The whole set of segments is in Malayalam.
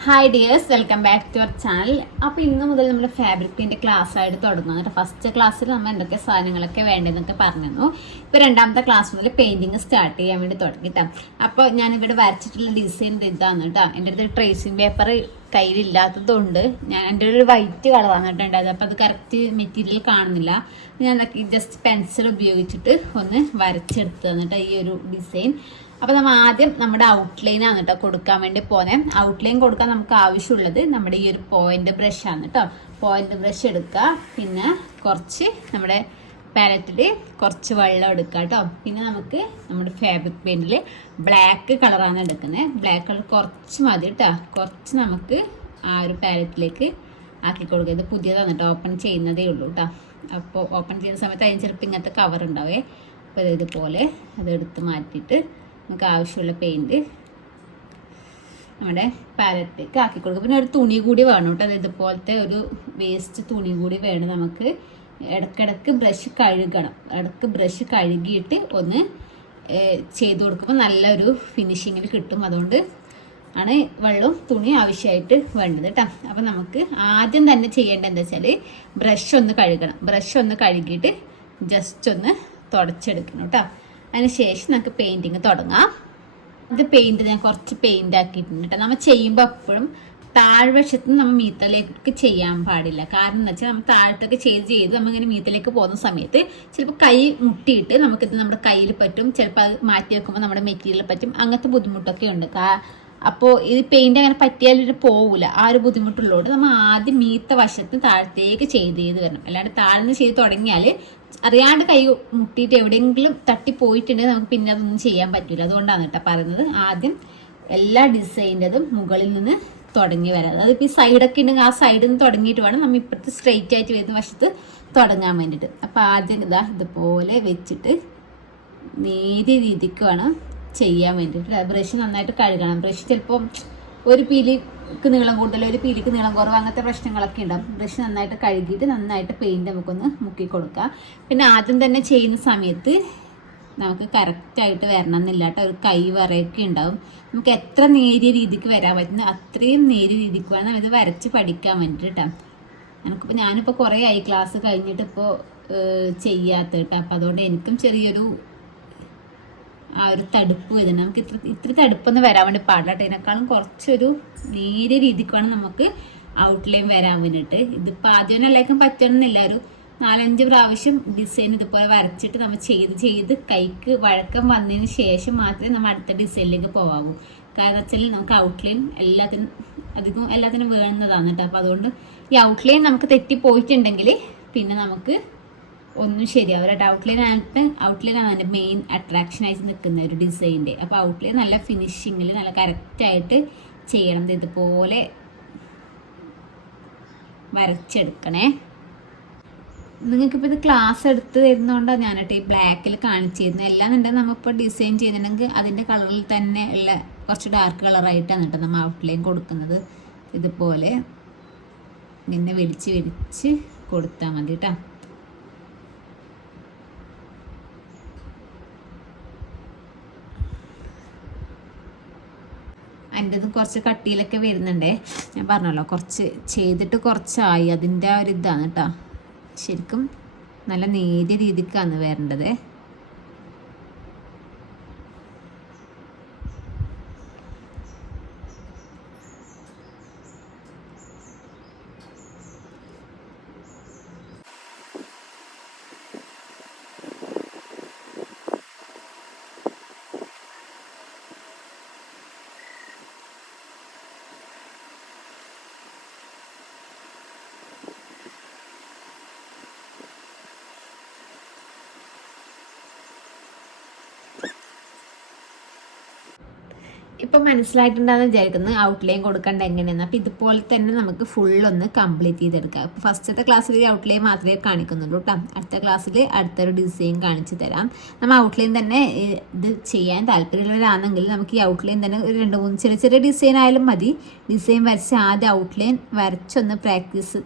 Hi dears welcome back to our channel അപ്പോൾ ഇന്ന് മുതൽ നമ്മൾ ഫാബ്രിക് പ്രിന്റ് ക്ലാസ് ആയിട്ട് തുടങ്ങും എന്നിട്ട് ഫസ്റ്റ് ക്ലാസ്സിൽ നമ്മൾ എന്തൊക്കെ സാധനങ്ങളൊക്കെ വേണ്ടതെന്നൊക്കെ പറഞ്ഞു ഇപ്പോൾ രണ്ടാമത്തെ ക്ലാസ് മുതൽ പെയിന്റിങ് സ്റ്റാർട്ട് ചെയ്യാൻ വേണ്ടി തുടങ്ങി കേട്ടോ അപ്പോൾ ഞാനിവിടെ വരച്ചിട്ടുള്ള ഡിസൈൻ ഇതാണ് കേട്ടോ എന്റെ അടുത്ത് ട്രേസിങ് പേപ്പർ കയ്യിലില്ലാത്തതുകൊണ്ട് ഞാൻ എന്റെ ഒരു വൈറ്റ് കളർ വന്നിട്ടുണ്ടായത് അപ്പോൾ അത് കറക്റ്റ് മെറ്റീരിയൽ കാണുന്നില്ല. ഞാൻ ജസ്റ്റ് പെൻസിൽ ഉപയോഗിച്ചിട്ട് ഒന്ന് വരച്ചെടുത്ത് തന്നിട്ട് ഈ ഒരു ഡിസൈൻ അപ്പോൾ നമ്മൾ ആദ്യം നമ്മുടെ ഔട്ട്ലൈൻ ആണ് കേട്ടോ കൊടുക്കാൻ വേണ്ടി പോകുന്നത് ഔട്ട്ലൈൻ കൊടുക്കാൻ നമുക്ക് ആവശ്യമുള്ളത് നമ്മുടെ ഈ ഒരു പോയിന്റ് ബ്രഷ് ആണ് കേട്ടോ പോയിന്റ് ബ്രഷ് എടുക്കുക. പിന്നെ കുറച്ച് നമ്മുടെ പാലറ്റിൽ കുറച്ച് വെള്ളം എടുക്കുക കേട്ടോ പിന്നെ നമുക്ക് നമ്മുടെ ഫാബ്രിക് പെയിന്റിൽ ബ്ലാക്ക് കളറാണ് എടുക്കുന്നത്. ബ്ലാക്ക് കളർ കുറച്ച് മതി കേട്ടോ കുറച്ച് നമുക്ക് ആ ഒരു പാലറ്റിലേക്ക് ആക്കി കൊടുക്കുക ഇത് പുതിയതാണ് കേട്ടോ ഓപ്പൺ ചെയ്യുന്നതേ ഉള്ളൂ കേട്ടോ അപ്പോൾ ഓപ്പൺ ചെയ്യുന്ന സമയത്ത് അതിന് ചിലപ്പോൾ ഇങ്ങനത്തെ കവർ ഉണ്ടാവേ. അപ്പോൾ ഇത് ഇതുപോലെ അത് എടുത്ത് മാറ്റിയിട്ട് നമുക്ക് ആവശ്യമുള്ള പെയിന്റ് നമ്മുടെ പാലറ്റിലേക്ക് ആക്കി കൊടുക്കുക പിന്നെ ഒരു തുണി കൂടി വേണം കേട്ടോ അത് ഇതുപോലത്തെ ഒരു വേസ്റ്റ് തുണി കൂടി വേണം നമുക്ക് ഇടയ്ക്കിടയ്ക്ക് ബ്രഷ് കഴുകണം. ഇടയ്ക്ക് ബ്രഷ് കഴുകിയിട്ട് ഒന്ന് ചെയ്ത് കൊടുക്കുമ്പോൾ നല്ലൊരു ഫിനിഷിങ്ങിൽ കിട്ടും. അതുകൊണ്ട് ആണ് വെള്ളവും തുണി ആവശ്യമായിട്ട് വേണ്ടത് കേട്ടോ. അപ്പം നമുക്ക് ആദ്യം തന്നെ ചെയ്യേണ്ടത് എന്താ വെച്ചാൽ ബ്രഷ് ഒന്ന് കഴുകണം. ബ്രഷ് ഒന്ന് കഴുകിയിട്ട് ജസ്റ്റ് ഒന്ന് തുടച്ചെടുക്കണം കേട്ടോ. അതിന് ശേഷം നമുക്ക് പെയിന്റിങ് തുടങ്ങാം. ഇത് പെയിന്റ് ഞാൻ കുറച്ച് പെയിന്റ് ആക്കിയിട്ടുണ്ട് കേട്ടോ. നമ്മൾ ചെയ്യുമ്പോൾ എപ്പോഴും താഴ്വശത്ത് നമ്മൾ മീത്തലേക്ക് ചെയ്യാൻ പാടില്ല. കാരണം എന്ന് വെച്ചാൽ നമ്മൾ താഴത്തൊക്കെ ചെയ്ത് ചെയ്ത് നമ്മൾ ഇങ്ങനെ മീത്തലേക്ക് പോകുന്ന സമയത്ത് ചിലപ്പോൾ കൈ മുട്ടിയിട്ട് നമുക്കിത് നമ്മുടെ കയ്യിൽ പറ്റും. ചിലപ്പോൾ അത് മാറ്റി വെക്കുമ്പോൾ നമ്മുടെ മെറ്റീരിയൽ പറ്റും. അങ്ങനത്തെ ബുദ്ധിമുട്ടൊക്കെ ഉണ്ട്. അപ്പോൾ ഇത് പെയിന്റ് അങ്ങനെ പറ്റിയാൽ ഇത് പോവില്ല ആ ഒരു ബുദ്ധിമുട്ടുള്ളതുകൊണ്ട് നമ്മൾ ആദ്യം മീത്ത വശത്ത് താഴത്തേക്ക് ചെയ്ത് ചെയ്ത് വരണം. അല്ലാണ്ട് താഴ്ന്ന് ചെയ്ത് തുടങ്ങിയാൽ അറിയാണ്ട് കൈ മുട്ടിയിട്ട് എവിടെയെങ്കിലും തട്ടി പോയിട്ടുണ്ടെങ്കിൽ നമുക്ക് പിന്നെ അതൊന്നും ചെയ്യാൻ പറ്റില്ല അതുകൊണ്ടാണ് കേട്ടോ പറയുന്നത്. ആദ്യം എല്ലാ ഡിസൈന്റെതും മുകളിൽ നിന്ന് തുടങ്ങി വരാം. അതിപ്പോൾ ഈ സൈഡൊക്കെ ഉണ്ടെങ്കിൽ ആ സൈഡിൽ നിന്ന് തുടങ്ങിയിട്ട് വേണം നമ്മൾ ഇപ്പോഴത്തെ സ്ട്രെയിറ്റ് ആയിട്ട് വരുന്ന വശത്ത് തുടങ്ങാൻ വേണ്ടിയിട്ട്. അപ്പോൾ ആദ്യം ഇതാ ഇതുപോലെ വെച്ചിട്ട് നേരിയ രീതിക്ക് വേണം ചെയ്യാൻ വേണ്ടിയിട്ട്. ബ്രഷ് നന്നായിട്ട് കഴുകണം. ബ്രഷ് ചിലപ്പോൾ ഒരു പീലിക്ക് നീളം കൂടുതൽ ഒരു പീലിക്ക് നീളം കുറവ് അങ്ങനത്തെ പ്രശ്നങ്ങളൊക്കെ ഉണ്ടാവും. ബ്രഷ് നന്നായിട്ട് കഴുകിയിട്ട് നന്നായിട്ട് പെയിന്റ് നമുക്കൊന്ന് മുക്കി കൊടുക്കാം. പിന്നെ ആദ്യം തന്നെ ചെയ്യുന്ന സമയത്ത് നമുക്ക് കറക്റ്റായിട്ട് വരണം എന്നില്ല ഒരു കൈ വരയൊക്കെ ഉണ്ടാവും. നമുക്ക് എത്ര നേരിയ രീതിക്ക് വരാൻ പറ്റുന്ന അത്രയും നേരിയ രീതിക്ക് വേണം ഇത് വരച്ച് പഠിക്കാൻ വേണ്ടിയിട്ട് കേട്ടോ. എനിക്കിപ്പോൾ ഞാനിപ്പോൾ കുറേ ആയി. ക്ലാസ് കഴിഞ്ഞിട്ട് ഇപ്പോൾ ചെയ്യാത്ത കേട്ടോ. അപ്പം അതുകൊണ്ട് എനിക്കും ചെറിയൊരു ആ ഒരു തടുപ്പ് വരുന്നത് നമുക്ക് ഇത്ര ഇത്ര തടുപ്പൊന്നും വരാൻ വേണ്ടി പാടില്ല കേട്ടോ. ഇതിനേക്കാളും കുറച്ചൊരു നേരിയ രീതിക്ക് വേണം നമുക്ക് ഔട്ട്ലൈൻ വരാൻ വേണ്ടിയിട്ട് ഇതിപ്പോൾ ആദ്യം എല്ലാവർക്കും പറ്റണമെന്നില്ല. ഒരു നാലഞ്ച് പ്രാവശ്യം ഡിസൈൻ ഇതുപോലെ വരച്ചിട്ട് നമ്മൾ ചെയ്ത് ചെയ്ത് കൈക്ക് വഴക്കം വന്നതിന് ശേഷം മാത്രമേ നമ്മൾ അടുത്ത ഡിസൈനിലേക്ക് പോകാവൂ കാരണം വെച്ചാൽ നമുക്ക് ഔട്ട്ലൈൻ എല്ലാത്തിനും അധികം എല്ലാത്തിനും വേണ്ടുന്നതാണ് കേട്ടോ. അപ്പോൾ അതുകൊണ്ട് ഈ ഔട്ട്ലൈൻ നമുക്ക് തെറ്റിപ്പോയിട്ടുണ്ടെങ്കിൽ പിന്നെ നമുക്ക് ഒന്നും ശരിയാവില്ല ഔട്ട്ലൈൻ ആയിട്ട് ഔട്ട്ലൈൻ ആണ് അതിന്റെ മെയിൻ അട്രാക്ഷൻ ആയിട്ട് നിൽക്കുന്ന ഒരു ഡിസൈന്റെ അപ്പോൾ ഔട്ട്ലൈൻ നല്ല ഫിനിഷിങ്ങിൽ നല്ല കറക്റ്റായിട്ട് ചെയ്യണം. ഇതുപോലെ വരച്ചെടുക്കണേ. നിങ്ങൾക്കിപ്പോൾ ഇത് ക്ലാസ് എടുത്ത് തരുന്നതുകൊണ്ടാണ് ഞാനിട്ട് ഈ ബ്ലാക്കിൽ കാണിച്ചു തരുന്നത് എല്ലാം എന്നുണ്ടെങ്കിൽ നമ്മളിപ്പോൾ ഡിസൈൻ ചെയ്യുന്നുണ്ടെങ്കിൽ അതിന്റെ കളറിൽ തന്നെ ഉള്ള കുറച്ച് ഡാർക്ക് കളറായിട്ടാണ് കേട്ടോ നമ്മൾ ഔട്ട്ലൈൻ കൊടുക്കുന്നത്. ഇതുപോലെ പിന്നെ വെടിച്ച് വെടിച്ച് കൊടുത്താൽ മതി കേട്ടോ. അതിന്റെത് കുറച്ച് കട്ടിയിലൊക്കെ വരുന്നുണ്ടേ. ഞാൻ പറഞ്ഞല്ലോ കുറച്ച് ചെയ്തിട്ട് കുറച്ചായി. അതിന്റെ ആ ഒരു ഇതാണ് കേട്ടോ. ശരിക്കും നല്ല നേരിയ രീതിക്കാണ് വരേണ്ടത്. ഇപ്പം മനസ്സിലായിട്ടുണ്ടാന്ന് വിചാരിക്കുന്നത് ഔട്ട്ലൈൻ കൊടുക്കേണ്ട എങ്ങനെയാണ് അപ്പൊ ഇതുപോലെ തന്നെ നമുക്ക് ഫുൾ ഒന്ന് കംപ്ലീറ്റ് ചെയ്തെടുക്കാം. ഇപ്പൊ ഫസ്റ്റത്തെ ക്ലാസ്സിൽ ഔട്ട്ലൈൻ മാത്രമേ കാണിക്കുന്നുള്ളൂ കേട്ടോ അടുത്ത ക്ലാസ്സിൽ അടുത്തൊരു ഡിസൈൻ കാണിച്ചു തരാം. നമ്മൾ ഔട്ട്ലൈൻ തന്നെ ഇത് ചെയ്യാൻ താല്പര്യമുള്ളവരാണെങ്കിൽ നമുക്ക് ഈ ഔട്ട്ലൈൻ തന്നെ ഒരു രണ്ട് മൂന്ന് ചെറിയ ചെറിയ ഡിസൈൻ ആയാലും മതി. ഡിസൈൻ വരച്ച് ആദ്യം ഔട്ട്ലൈൻ വരച്ചൊന്ന് പ്രാക്ടീസ്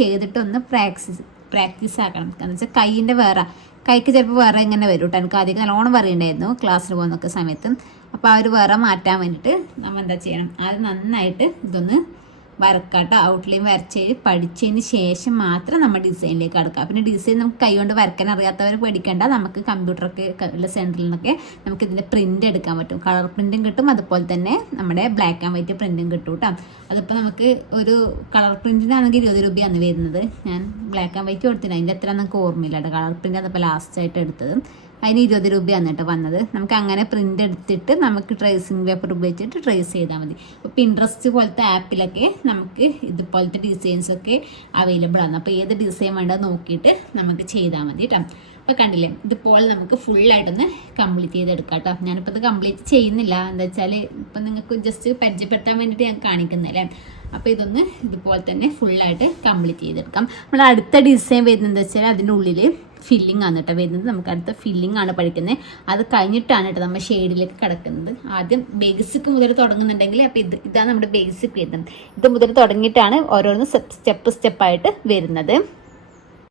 ചെയ്തിട്ടൊന്ന് പ്രാക്ടീസ് പ്രാക്ടീസ് ആക്കണം. എന്ന് വെച്ചാൽ കൈയിന്റെ വേറെ കൈക്ക് ചിലപ്പോൾ വേറെ ഇങ്ങനെ വരും കേട്ടോ എനിക്ക് ആദ്യം നല്ലോണം പറയുണ്ടായിരുന്നു ക്ലാസ്സിൽ പോകുന്നൊക്കെ സമയത്ത്. അപ്പോൾ ഒരു വേറെ മാറ്റാൻ വേണ്ടിയിട്ട് നമ്മൾ എന്താ ചെയ്യണം? അത് നന്നായിട്ട് ഇതൊന്ന് വരക്കാട്ടോ. ഔട്ട്ലൈൻ വരച്ച് പഠിച്ചതിന് ശേഷം മാത്രം നമ്മൾ ഡിസൈനിലേക്ക് കടക്കുക. പിന്നെ ഡിസൈൻ നമുക്ക് കൈകൊണ്ട് വരക്കാൻ അറിയാത്തവർ പഠിക്കേണ്ട നമുക്ക് കമ്പ്യൂട്ടറൊക്കെ ഉള്ള സെന്ററിൽ നിന്നൊക്കെ നമുക്ക് ഇതിന്റെ പ്രിന്റ് എടുക്കാൻ പറ്റും. കളർ പ്രിന്റും കിട്ടും. അതുപോലെ തന്നെ നമ്മുടെ ബ്ലാക്ക് ആൻഡ് വൈറ്റ് പ്രിന്റും കിട്ടും കേട്ടോ അതിപ്പോൾ നമുക്ക് ഒരു കളർ പ്രിന്റിനാണെങ്കിൽ ഇരുപത് രൂപയാണ് വരുന്നത്. ഞാൻ ബ്ലാക്ക് ആൻഡ് വൈറ്റ് കൊടുത്തില്ല. അതിന്റെ എത്ര നമുക്ക് ഓർമ്മയില്ല കളർ പ്രിന്റ് അതിപ്പോൾ ലാസ്റ്റായിട്ട് എടുത്തത്. അതിന് ഇരുപത് രൂപയാണ് കേട്ടോ വന്നത്. നമുക്ക് അങ്ങനെ പ്രിന്റ് എടുത്തിട്ട് നമുക്ക് ട്രേസിങ് പേപ്പർ ഉപയോഗിച്ചിട്ട് ട്രേസ് ചെയ്താൽ മതി. ഇപ്പോൾ പിൻട്രസ്റ്റ് പോലത്തെ ആപ്പിലൊക്കെ നമുക്ക് ഇതുപോലത്തെ ഡിസൈൻസ് ഒക്കെ അവൈലബിൾ ആണ്. അപ്പോൾ ഏത് ഡിസൈൻ വേണ്ടത് നോക്കിയിട്ട് നമുക്ക് ചെയ്താൽ മതി കേട്ടോ അപ്പോൾ കണ്ടില്ലേ ഇതുപോലെ നമുക്ക് ഫുള്ളായിട്ടൊന്ന് കംപ്ലീറ്റ് ചെയ്തെടുക്കാം കേട്ടോ ഞാനിപ്പോൾ ഇത് കംപ്ലീറ്റ് ചെയ്യുന്നില്ല. എന്താ വെച്ചാൽ ഇപ്പം നിങ്ങൾക്ക് ജസ്റ്റ് പരിചയപ്പെടുത്താൻ വേണ്ടിയിട്ട് ഞാൻ കാണിക്കുന്നല്ലേ അപ്പോൾ ഇതൊന്ന് ഇതുപോലെ തന്നെ ഫുള്ളായിട്ട് കംപ്ലീറ്റ് ചെയ്തെടുക്കാം. നമ്മൾ അടുത്ത ഡിസൈൻ വരുന്നത് വെച്ചാൽ അതിന്റെ ഉള്ളിൽ ഫില്ലിംഗ് ആണ് കേട്ടോ വരുന്നത്. നമുക്ക് അടുത്ത ഫില്ലിംഗ് ആണ് പഠിക്കുന്നത് അത് കഴിഞ്ഞിട്ടാണ് കേട്ടോ നമ്മൾ ഷെയ്ഡിലേക്ക് കിടക്കുന്നത്. ആദ്യം ബേസിക് മുതൽ തുടങ്ങുന്നുണ്ടെങ്കിൽ അപ്പോൾ ഇത് ഇതാണ് നമ്മുടെ ബേസിക് വരുന്നത്. ഇത് മുതൽ തുടങ്ങിയിട്ടാണ് ഓരോന്ന് സ്റ്റെപ്പ് സ്റ്റെപ്പായിട്ട് വരുന്നത്.